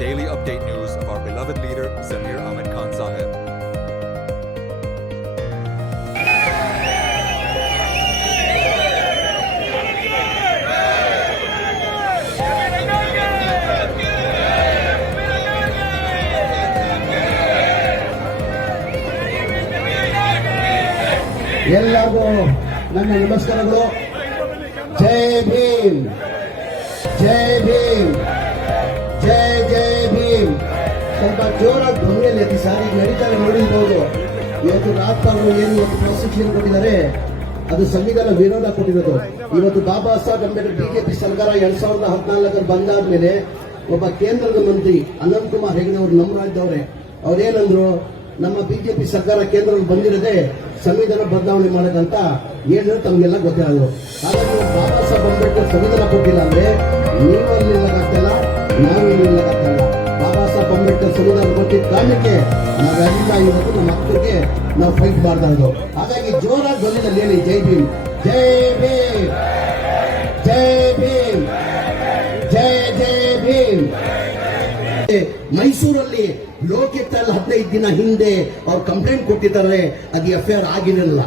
daily update news of our beloved leader, Zamir Ahmed Khan Sahib. ಎಲ್ಲರಿಗೂ ನನ್ನ ನಮಸ್ಕಾರಗಳು. ಜೈ ಭೀಮ್, ಜೈ ಭೀಮ್, ಜೈ ಜೈ ಭೀಮ್. ಸ್ವಲ್ಪ ಜೋರಾಗಿ ಧ್ವನಿಯಲ್ಲಿ ಎತ್ತಿ ಸಾರಿ ನಡೀತಾರೆ ನೋಡಿರ್ಬೋದು. ಇವತ್ತು ರಾಜ್ಪಾಲರು ಏನು ಇವತ್ತು ಪ್ರಾಸಿಕ್ಯೂಷನ್ ಕೊಟ್ಟಿದ್ದಾರೆ ಅದು ಸಂವಿಧಾನ ವಿರೋಧ ಕೊಟ್ಟಿರೋದು. ಇವತ್ತು ಬಾಬಾ ಸಾಹೇಬ್ ಅಂಬೇಡ್ಕರ್ ಬಿಜೆಪಿ ಸರ್ಕಾರ 2014 ಬಂದಾದ್ಮೇಲೆ ಒಬ್ಬ ಕೇಂದ್ರದ ಮಂತ್ರಿ ಅನಂತ್ ಕುಮಾರ್ ಹೆಗಡೆ ಅವರು ನಮ್ಮ ರಾಜ್ಯದವರೇ ಅವ್ರೇನಂದ್ರು, ನಮ್ಮ ಬಿಜೆಪಿ ಸರ್ಕಾರ ಕೇಂದ್ರದಲ್ಲಿ ಬಂದಿರದೆ ಸಂವಿಧಾನ ಬದಲಾವಣೆ ಮಾಡಕ್ಕಂತ ಹೇಳಿದ್ರೆ ತಮಗೆಲ್ಲ ಗೊತ್ತಾದ್ರು. ಹಾಗಾಗಿ ಬಾಬಾ ಸಾಹೇಬ್ ಅಂಬೇಡ್ಕರ್ ಸಂವಿಧಾನ ಕೊಟ್ಟಿಲ್ಲ ಅಂದ್ರೆ ನೀವು ಅಲ್ಲಿ ನಿಲ್ಲಕ್ಕಾಗ್ತಿಲ್ಲ, ನಾವು ಇಲ್ಲಿ ನಿಲ್ಲಕ್ಕಾಗ್ತಿಲ್ಲ. ಬಾಬಾ ಸಾಹೇಬ್ ಅಂಬೇಡ್ಕರ್ ಸಂವಿಧಾನ ಕೊಟ್ಟಿದ್ದ ಕಾರಣಕ್ಕೆ ನಾವೆಲ್ಲ ಇವತ್ತು ನಮ್ಮ ಹಕ್ಕಕ್ಕೆ ನಾವು ಫೈಟ್ ಮಾಡ್ತಾ ಇರೋದು. ಹಾಗಾಗಿ ಜೋರಾಗಿ ಧ್ವನಿಯಲ್ಲಿ ಹೇಳಿ ಜೈ ಭೀಮ್, ಜೈ ಭೀಮ್, ಜೈ ಭೀಮ್, ಜೈ ಜೈ ಭೀಮ್. ಮೈಸೂರಲ್ಲಿ ಲೋಕಾಯುಕ್ತಲ್ಲಿ 15 ದಿನ ಹಿಂದೆ ಅವ್ರು ಕಂಪ್ಲೇಂಟ್ ಕೊಟ್ಟಿದ್ದಾರೆ. ಅದು FIR ಆಗಿರಲ್ಲ.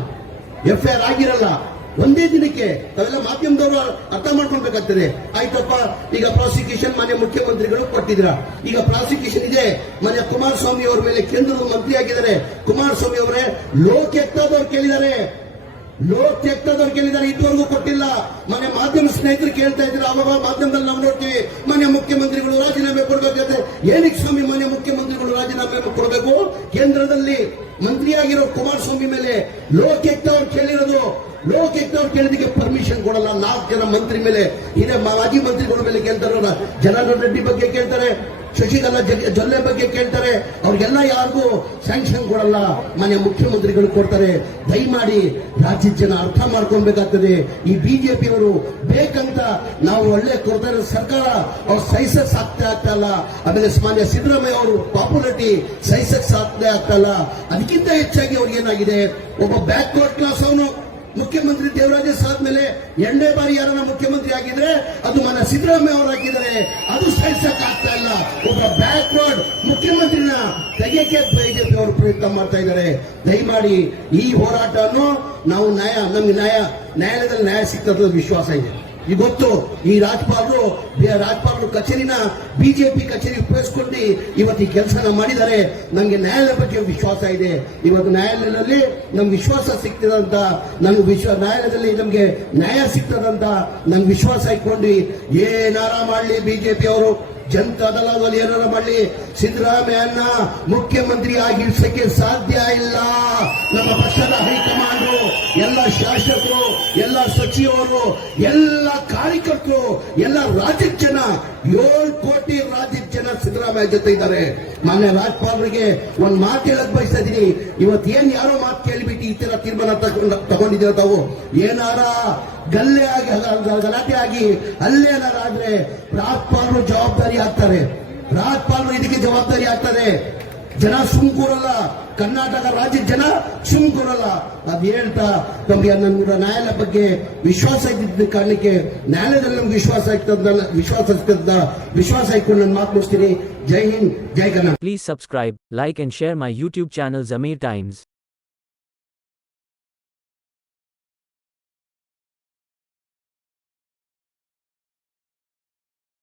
ಒಂದೇ ದಿನಕ್ಕೆ ತಾವೆಲ್ಲ ಮಾಧ್ಯಮದವರು ಅರ್ಥ ಮಾಡ್ಕೊಳ್ಬೇಕಾಗ್ತದೆ. ಆಯ್ತಪ್ಪ, ಈಗ ಪ್ರಾಸಿಕ್ಯೂಷನ್ ಮಾನ್ಯ ಮುಖ್ಯಮಂತ್ರಿಗಳು ಕೊಟ್ಟಿದ್ರ, ಈಗ ಪ್ರಾಸಿಕ್ಯೂಷನ್ ಇದೆ. ಮಾನ್ಯ ಕುಮಾರಸ್ವಾಮಿ ಅವರ ಮೇಲೆ ಕೇಂದ್ರದ ಮಂತ್ರಿ ಆಗಿದ್ದಾರೆ. ಕುಮಾರಸ್ವಾಮಿ ಅವರೇ ಲೋಕಾಯುಕ್ತದವ್ರು ಕೇಳಿದ್ದಾರೆ, ಇದುವರೆಗೂ ಕೊಟ್ಟಿಲ್ಲ. ಮನೆ ಮಾಧ್ಯಮ ಸ್ನೇಹಿತರು ಕೇಳ್ತಾ ಇದ್ರು, ಅವಾಗ ಮಾಧ್ಯಮದಲ್ಲಿ ನಾವು ನೋಡ್ತೀವಿ ಮಾನ್ಯ ಮುಖ್ಯಮಂತ್ರಿಗಳು ರಾಜೀನಾಮೆ ಕೊಡಬೇಕಾದ್ರೆ. ಏನಕ್ಕೆ ಸ್ವಾಮಿ ಮಾನ್ಯ ಮುಖ್ಯಮಂತ್ರಿಗಳು ರಾಜೀನಾಮೆ ಕೊಡಬೇಕು? ಕೇಂದ್ರದಲ್ಲಿ ಮಂತ್ರಿಯಾಗಿರೋ ಕುಮಾರಸ್ವಾಮಿ ಮೇಲೆ ಲೋಕಾಯುಕ್ತವ್ರು ಕೇಳಿರೋದು. ಲೋಕಾಯುಕ್ತವ್ರು ಕೇಳಿದಕ್ಕೆ ಪರ್ಮಿಷನ್ ಕೊಡಲ್ಲ. 4 ಜನ ಮಂತ್ರಿ ಮೇಲೆ, ಹಿರಿಯ ಮಾಜಿ ಮಂತ್ರಿಗಳ ಮೇಲೆ ಕೇಳ್ತಾರೆ. ಜನಾರ್ದನ್ ರೆಡ್ಡಿ ಬಗ್ಗೆ ಕೇಳ್ತಾರೆ, ಶಶಿಕಲಾ ಜೊಲ್ಲೆ ಬಗ್ಗೆ ಕೇಳ್ತಾರೆ. ಅವ್ರಿಗೆಲ್ಲ ಯಾರಿಗೂ ಸ್ಯಾಂಕ್ಷನ್ ಕೊಡಲ್ಲ, ಮಾನ್ಯ ಮುಖ್ಯಮಂತ್ರಿಗಳು ಕೊಡ್ತಾರೆ. ದಯಮಾಡಿ ರಾಜ್ಯದ ಜನ ಅರ್ಥ ಮಾಡ್ಕೊಳ್ಬೇಕಾಗ್ತದೆ. ಈ ಬಿಜೆಪಿಯವರು ಬೇಕಂತ ನಾವು ಒಳ್ಳೆ ಕೊಡ್ತಾರೆ ಸರ್ಕಾರ ಅವ್ರು ಸಹಿಸಕ್ ಸಾಧ್ಯ ಆಗ್ತಲ್ಲ. ಆಮೇಲೆ ಮಾನ್ಯ ಸಿದ್ದರಾಮಯ್ಯ ಅವರು ಪಾಪ್ಯುಲಾರಿಟಿ ಸಹಿಸಕ್ ಸಾಧ್ಯ ಆಗ್ತಲ್ಲ. ಅದಕ್ಕಿಂತ ಹೆಚ್ಚಾಗಿ ಅವ್ರಿಗೇನಾಗಿದೆ, ಒಬ್ಬ ಬ್ಯಾಕ್ವರ್ಡ್ ಕ್ಲಾಸ್ ಅವನು ಮುಖ್ಯಮಂತ್ರಿ ದೇವರಾಜ ಆದ್ಮೇಲೆ 2ನೇ ಬಾರಿ ಯಾರನ್ನ ಮುಖ್ಯಮಂತ್ರಿ ಆಗಿದ್ರೆ ಅದು ಮಾನ್ಯ ಸಿದ್ದರಾಮಯ್ಯ ಅವರು ಆಗಿದ್ದಾರೆ. ಅದು ಸಹಿಸಕ್ ಆಗ್ತಾ ಇಲ್ಲ. ಒಬ್ಬ ಬ್ಯಾಕ್ವರ್ಡ್ ಮುಖ್ಯಮಂತ್ರಿನ ತೆಗೆಯಕ್ಕೆ ಬಿಜೆಪಿ ಅವರು ಪ್ರಯತ್ನ ಮಾಡ್ತಾ ಇದ್ದಾರೆ. ದಯಮಾಡಿ ಈ ಹೋರಾಟವನ್ನು ನಾವು ನಮ್ಗೆ ನ್ಯಾಯಾಲಯದಲ್ಲಿ ನ್ಯಾಯ ಸಿಗ್ತದ ವಿಶ್ವಾಸ ಇದೆ. ಈ ಗೊತ್ತು, ಈ ರಾಜ್ಪಾಲರು ಕಚೇರಿನ ಬಿಜೆಪಿ ಕಚೇರಿ ಉಪಯೋಗಿಸಿಕೊಂಡು ಇವತ್ತು ಈ ಕೆಲಸನ ಮಾಡಿದ್ದಾರೆ. ನಮ್ಗೆ ನ್ಯಾಯಾಲಯ ಬಗ್ಗೆ ವಿಶ್ವಾಸ ಇದೆ. ಇವತ್ತು ನ್ಯಾಯಾಲಯದಲ್ಲಿ ನಮ್ಗೆ ವಿಶ್ವಾಸ ಸಿಗ್ತದಂತ, ನ್ಯಾಯಾಲಯದಲ್ಲಿ ನಮ್ಗೆ ನ್ಯಾಯ ಸಿಗ್ತದಂತ ನಮ್ಗೆ ವಿಶ್ವಾಸ ಇಟ್ಕೊಂಡು ಏನಾರ ಮಾಡಲಿ ಬಿಜೆಪಿ ಅವರು, ಜನತಾ ದಳದಲ್ಲಿ ಏನಾರ ಮಾಡಲಿ, ಸಿದ್ದರಾಮಯ್ಯನ ಮುಖ್ಯಮಂತ್ರಿ ಆಗಿರ್ಸಕ್ಕೆ ಸಾಧ್ಯ ಇಲ್ಲ. ನಮ್ಮ ಪಕ್ಷದ ಹೈಕಮಾಂಡ್, ಎಲ್ಲ ಶಾಸಕರು, ಎಲ್ಲ ಸಚಿವರು, ಎಲ್ಲ ಕಾರ್ಯಕರ್ತರು, ಎಲ್ಲ ರಾಜ್ಯದ ಜನ, 7 ಕೋಟಿ ರಾಜ್ಯದ ಜನ ಸಿದ್ದರಾಮಯ್ಯ ಜೊತೆ ಇದ್ದಾರೆ. ಮಾನ್ಯ ರಾಜ್ಪಾಲರಿಗೆ ಒಂದು ಮಾತು ಹೇಳಕ್ ಬಯಸ್ತಾ ಇದೀನಿ. ಇವತ್ತೇನ್ ಯಾರೋ ಮಾತು ಕೇಳಿಬಿಟ್ಟು ಈ ತರ ತೀರ್ಮಾನ ತಗೊಂಡಿದ್ದೀರ ತಾವು. ಏನಾರ ಗಲಾಟೆ ಆಗಿ ಅಲ್ಲೇನಾರ ಆದ್ರೆ ರಾಜ್ಪಾಲರು ಜವಾಬ್ದಾರಿ ಆಗ್ತಾರೆ. ರಾಜ್ಪಾಲರು ಇದಕ್ಕೆ ಜವಾಬ್ದಾರಿ ಆಗ್ತಾರೆ. ಜನ ಸುಮ್ಕೂರಲ್ಲ, ಕರ್ನಾಟಕ ರಾಜ್ಯದ ಜನ ಸುಮ್ಕೂರಲ್ಲ. ಅದು ಹೇಳ್ತಾ ನಮ್ಗೆ ನನ್ನ ನ್ಯಾಯಾಲಯ ಬಗ್ಗೆ ವಿಶ್ವಾಸ ಇದ್ದಿದ್ದ ಕಾರಣಕ್ಕೆ ನ್ಯಾಯಾಲಯದಲ್ಲಿ ನಮ್ಗೆ ವಿಶ್ವಾಸ ಇಟ್ಕೊಂಡು ನಾನು ಮಾತು ಮುಗಿಸ್ತೀನಿ. ಜೈ ಹಿಂದ್, ಜೈ Karnataka. Please subscribe, like and share my YouTube channel Zamir Times.